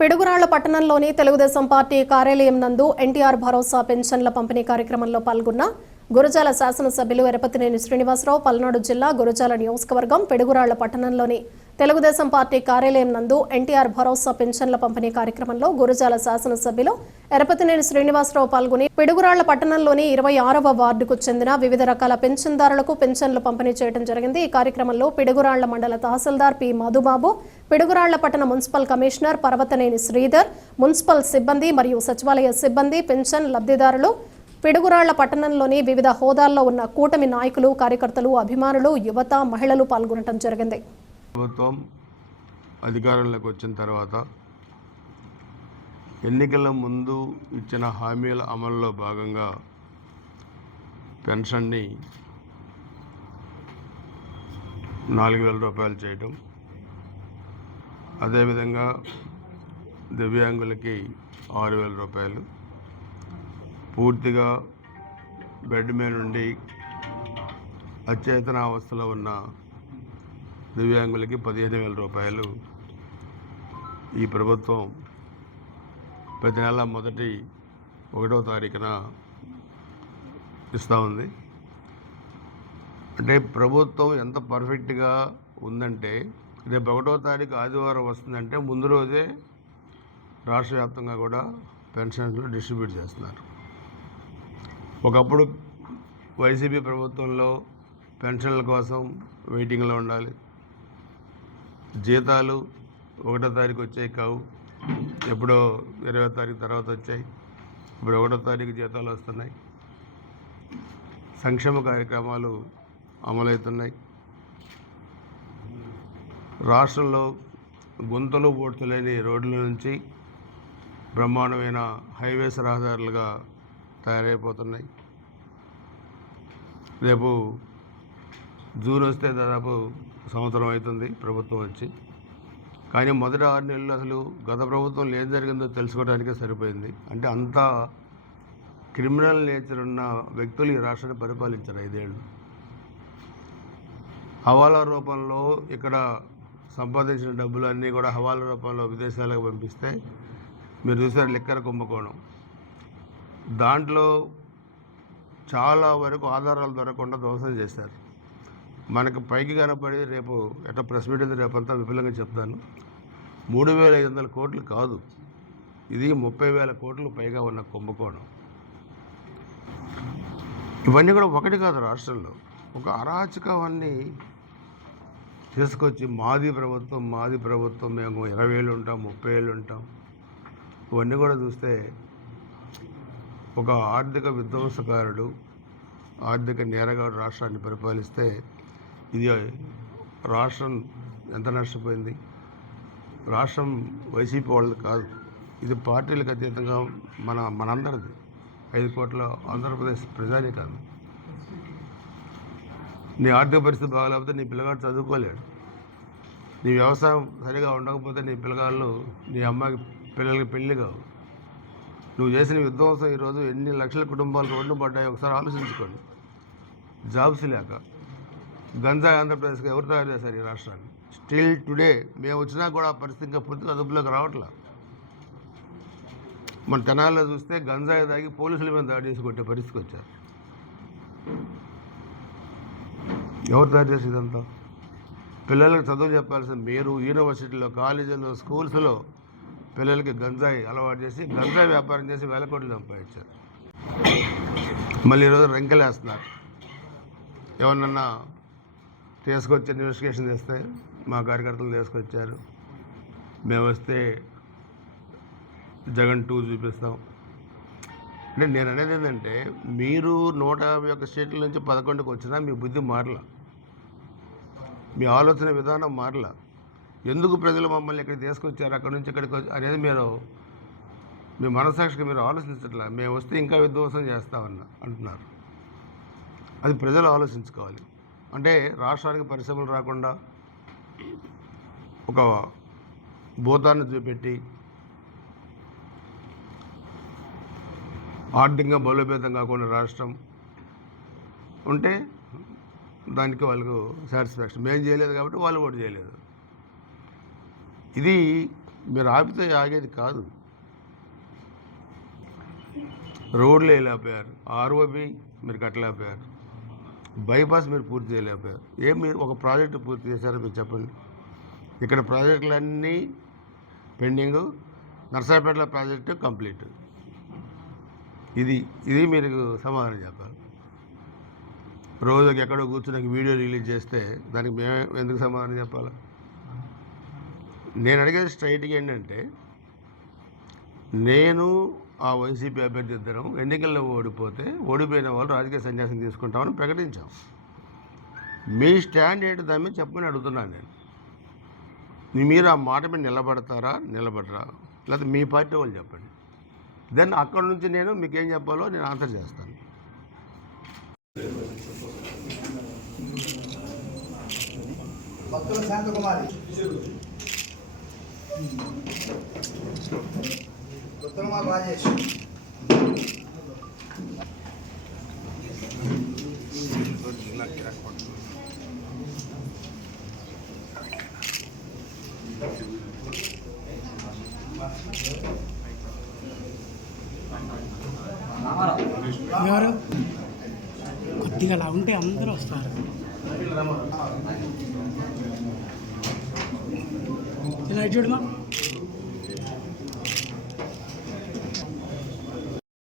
పిడుగురాళ్ళ పట్టణంలోని తెలుగుదేశం పార్టీ కార్యాలయం నందు ఎన్టీఆర్ భరోసా పెన్షన్ల పంపిణీ కార్యక్రమంలో పాల్గొన్న గురజాల శాసనసభ్యులు ఎరపతినేని శ్రీనివాసరావు పల్నాడు జిల్లా గురజాల నియోజకవర్గం పిడుగురాళ్ళ పట్టణంలోని తెలుగుదేశం పార్టీ కార్యాలయం నందు ఎన్టీఆర్ భరోసా పెన్షన్ల పంపిణీ కార్యక్రమంలో గురజాల శాసనసభ్యులు ఎరపతినేని శ్రీనివాసరావు పాల్గొని పిడుగురాళ్ళ పట్టణంలోని ఇరవై ఆరవ వార్డుకు చెందిన వివిధ రకాల పెన్షన్దారులకు పెన్షన్లు పంపిణీ చేయడం జరిగింది. ఈ కార్యక్రమంలో పిడుగురాళ్ళ మండల తహసీల్దార్ పి. మధుబాబు పిడుగురాళ్ళ పట్టణ municipal commissioner Parvathaneni Sridhar municipal సిబ్బంది మరియు సచివాలయ సిబ్బంది పెన్షన్ లబ్ధిదారులు పిడుగురాళ్ళ పట్టణంలోని వివిధ హోదాల్లో ఉన్న కూటమి నాయకులు కార్యకర్తలు అభిమానులు యువత మహిళలు పాల్గొనడం జరిగింది. ప్రభుత్వం అధికారంలోకి వచ్చిన తర్వాత ఎన్నికల ముందు ఇచ్చిన హామీల అమలులో భాగంగా పెన్షన్ని నాలుగు వేల రూపాయలు చేయటం అదేవిధంగా దివ్యాంగులకి ఆరు వేల రూపాయలు పూర్తిగా బెడ్ మీద నుండి అచేతన అవస్థలో ఉన్న దివ్యాంగులకి పదిహేను వేల రూపాయలు. ఈ ప్రభుత్వం ప్రతి నెల మొదటి ఒకటో తారీఖున ఇస్తూ ఉంది. అంటే ప్రభుత్వం ఎంత పర్ఫెక్ట్గా ఉందంటే రేపు ఒకటో తారీఖు ఆదివారం వస్తుందంటే ముందు రోజే రాష్ట్ర వ్యాప్తంగా కూడా పెన్షన్లు డిస్ట్రిబ్యూట్ చేస్తున్నారు. ఒకప్పుడు వైసీపీ ప్రభుత్వంలో పెన్షన్ల కోసం వెయిటింగ్లో ఉండాలి. జీతాలు ఒకటో తారీఖు వచ్చాయి కావు. ఎప్పుడో ఇరవై తారీఖు తర్వాత వచ్చాయి. ఇప్పుడు ఒకటో తారీఖు జీతాలు వస్తున్నాయి. సంక్షేమ కార్యక్రమాలు అమలవుతున్నాయి. రాష్ట్రంలో గుంతలు పూడ్చలేని రోడ్ల నుంచి బ్రహ్మాండమైన హైవేస్ రహదారులుగా తయారైపోతున్నాయి. రేపు జూన్ వస్తే దాదాపు సంవత్సరం అవుతుంది ప్రభుత్వం వచ్చి. కానీ మొదటి ఆరు నెలలు అసలు గత ప్రభుత్వంలో ఏం జరిగిందో తెలుసుకోవడానికే సరిపోయింది. అంటే అంత క్రిమినల్ నేచర్ ఉన్న వ్యక్తులు ఈ రాష్ట్రాన్ని పరిపాలించారు ఐదేళ్ళు. హవాలా రూపంలో ఇక్కడ సంపాదించిన డబ్బులన్నీ కూడా హవాలా రూపంలో విదేశాలకు పంపిస్తే మీరు చూసారు లిక్కర కుంభకోణం. దాంట్లో చాలా వరకు ఆధారాలు దొరకకుండా ధ్వంసం చేశారు. మనకు పైకి కనపడేది రేపు ఎట్లా ప్రెస్ మీట్ ఉంది రేపంతా విపులంగా చెప్తాను. మూడు వేల ఐదు వందల కోట్లు కాదు ఇది ముప్పై వేల కోట్లు పైగా ఉన్న కుంభకోణం. ఇవన్నీ కూడా ఒకటి కాదు రాష్ట్రంలో. ఒక అరాచకాన్ని తీసుకొచ్చి మాది ప్రభుత్వం మాది ప్రభుత్వం మేము ఇరవై ఏళ్ళు ఉంటాం ముప్పై ఏళ్ళు ఉంటాం. ఇవన్నీ కూడా చూస్తే ఒక ఆర్థిక విధ్వంసకారుడు ఆర్థిక నేరగాడు రాష్ట్రాన్ని పరిపాలిస్తే ఇది రాష్ట్రం ఎంత నష్టపోయింది? రాష్ట్రం వైసీపీ వాళ్ళది కాదు. ఇది పార్టీలకు అతీతంగా మన మనందరిది. ఐదు కోట్ల ఆంధ్రప్రదేశ్ ప్రజానే కాదు. నీ ఆర్థిక పరిస్థితి బాగాలేకపోతే నీ పిల్లగాడు చదువుకోలేడు. నీ వ్యవసాయం సరిగా ఉండకపోతే నీ పిల్లగాళ్ళు నీ అమ్మాయికి పిల్లలకి పెళ్ళి కావు. నువ్వు చేసిన విధ్వంసం ఈరోజు ఎన్ని లక్షల కుటుంబాలు రోడ్డు పడ్డాయి ఒకసారి ఆలోచించుకోండి. జాబ్స్ లేక గంజాయి ఆంధ్రప్రదేశ్కి ఎవరు తయారు చేశారు ఈ రాష్ట్రాన్ని? స్టిల్ టుడే మేము వచ్చినా కూడా పరిస్థితి ఇంకా పూర్తిగా అదుపులోకి రావట్లా? మన తెనాల్లో చూస్తే గంజాయి తాగి పోలీసుల మీద దాడి చేసి కొట్టే పరిస్థితికి వచ్చారు. ఎవరు తయారు చేసి ఇదంతా? పిల్లలకు చదువు చెప్పాల్సిన మీరు యూనివర్సిటీలో కాలేజీలో స్కూల్స్లో పిల్లలకి గంజాయి అలవాటు చేసి గంజాయి వ్యాపారం చేసి వేల కోట్లు సంపాదించారు. మళ్ళీ ఈరోజు రంకెలేస్తున్నారు. ఎవరినన్నా తీసుకొచ్చి ఇన్వెస్టిగేషన్ చేస్తే మా కార్యకర్తలు తీసుకొచ్చారు. మేము వస్తే జగన్ టూ చూపిస్తాం. అంటే నేను అనేది ఏంటంటే మీరు నూట యాభై ఒక్క స్టేట్ల నుంచి పదకొండుకి వచ్చినా మీ బుద్ధి మారలా. మీ ఆలోచన విధానం మారలా. ఎందుకు ప్రజలు మమ్మల్ని ఇక్కడ తీసుకొచ్చారు? అక్కడ నుంచి ఇక్కడికి వచ్చి అనేది మీరు మీ మనసాక్షికి మీరు ఆలోచించట్లా. మేము వస్తే ఇంకా విధ్వంసం చేస్తామన్న అంటున్నారు. అది ప్రజలు ఆలోచించుకోవాలి. అంటే రాష్ట్రానికి పరిశ్రమలు రాకుండా ఒక భూతాన్ని చూపెట్టి ఆర్థికంగా బలోపేతం కాకుండా రాష్ట్రం ఉంటే దానికి వాళ్ళకు సాటిస్ఫాక్షన్. మేము చేయలేదు కాబట్టి వాళ్ళు కూడా చేయలేదు. ఇది మీరు ఆపితే ఆగేది కాదు. రోడ్లు వేయలేకపోయారు. ఆర్ఓబి మీరు కట్టలేకపోయారు. బైపాస్ మీరు పూర్తి చేయలేకపోయారు. ఏం మీరు ఒక ప్రాజెక్టు పూర్తి చేశారో మీరు చెప్పండి. ఇక్కడ ప్రాజెక్టులన్నీ పెండింగ్ నర్సాపేటలో ప్రాజెక్టు కంప్లీట్. ఇది ఇది మీరు సమాధానం చెప్పాలి. రోజుకి ఎక్కడో కూర్చుని నాకు వీడియో రిలీజ్ చేస్తే దానికి మేమే ఎందుకు సమాధానం చెప్పాలి? నేను అడిగేది స్ట్రైట్గా ఏంటంటే నేను ఆ వైసీపీ అభ్యర్థి ఇద్దరం ఎన్నికల్లో ఓడిపోతే ఓడిపోయిన వాళ్ళు రాజకీయ సన్యాసం తీసుకుంటామని ప్రకటించాం. మీ స్టాండ్ ఏంటి దాని మీద చెప్పమని అడుగుతున్నాను నేను. మీరు ఆ మాట మీద నిలబడతారా? నిలబడరా? లేకపోతే మీ పార్టీ వాళ్ళు చెప్పండి. దెన్ అక్కడ నుంచి నేను మీకు ఏం చెప్పాలో నేను ఆన్సర్ చేస్తాను. భక్తుల శాంతకుమారి. ఉత్తమ రాజేష్ ఎవరు? కొద్దిగా అలా ఉంటే అందరూ వస్తారు. ఇలా చూడమా